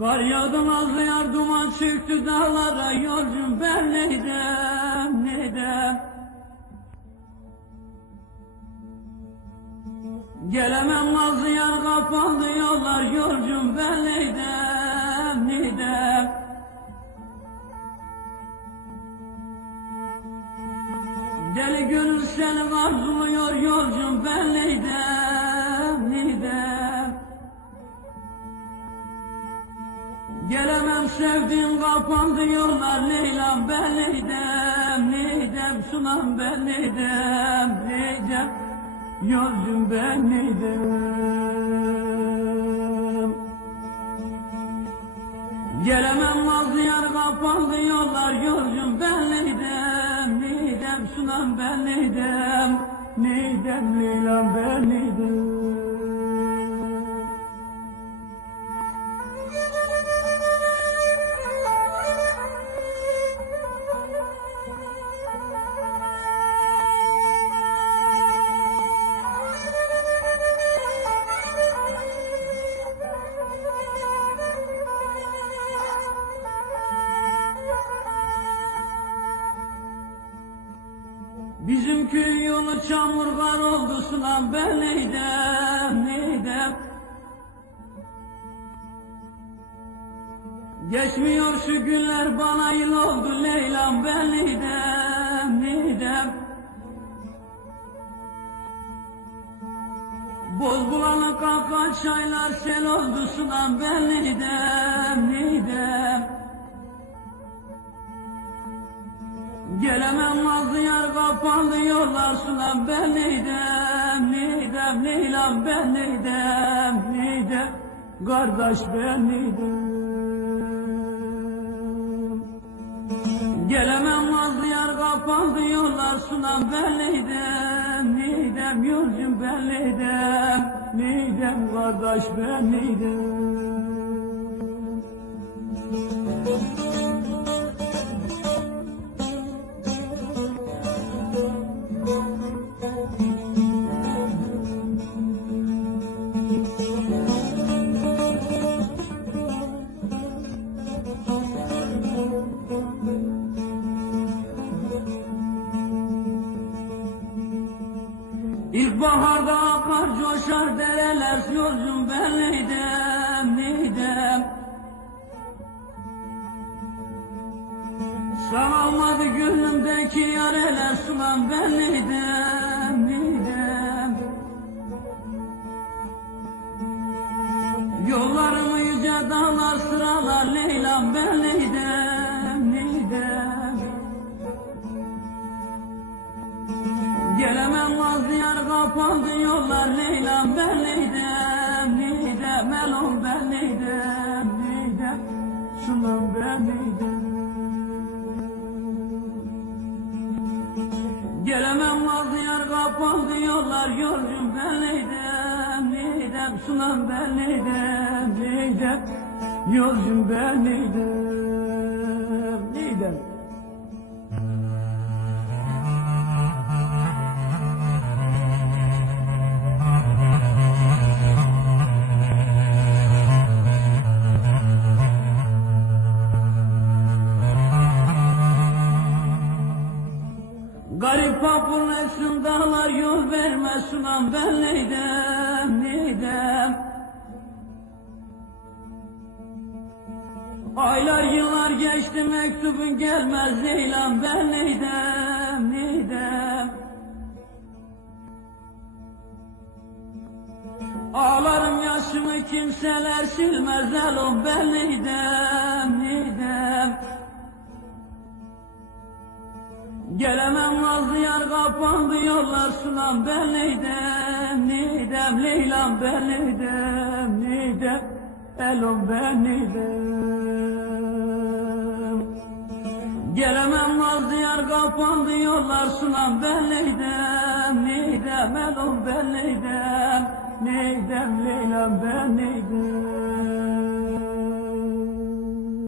Feryadın azı yardıma çıktı dağlara. Yolcum ben neydem neydem Gelemem nazlı yar kapandı yollar. Yolcum ben neydem neydem Deli gönül seni arzuluyor Sevdiğim kapandı yollar Leyla'm ben neydem neydem Sunam ben neydem neydem Yolcum ben neydem Gelemem nazlı yar kapandı yollar Yolcum ben neydem neydem Sunam ben neydem neydem Leyla'm ben neydem Bizim köy yolu çamur kar oldu sunan ben neydem neydem Geçmiyor şu günler bana yıl oldu Leyla'm ben neydem neydem Boz bulanık akan çaylar sel oldu sunan ben neydem neydem Gelemem nazlı yollar sunan ben neydem neydem Leyla'm ben neydem neydem? Kardeş ben neydem? Gelemem nazlı yar kapandı yollar sunan ben neydem neydem? Yolcum ben neydem neydem? Kardeş ben neydem akar coşar dereler Yolcum ben neydem neydem Sarılmadı gönlümdeki yareler Sunan ben neydem neydem Yollarımı yüce dağlar sıralar Leyla'm ben neydem yar kapandı yollar Leyla'm ben neydem neydem Elom ben neydem neydem Sunam ben neydem Gelemem vazı yar kapandı yollar Yolcum ben neydem neydem Sunam ben neydem neydem Yolcum ben neydem neydem Kapın etsin dağlar yol vermez sunan ben neydem neydem? Aylar yıllar geçti mektubun gelmez Leyla'm ben neydem neydem? Ağlarım yaşımı kimseler silmez elom ben neydem neydem Gelemem nazlı yar kapandı yollar sunan ben neydem neydem Leyla'm ben neydem neydem Elom ben neydem Gelemem nazlı yar kapandı yollar sunan ben neydem neydem Elom ben neydem neydem Leyla'm ben neydem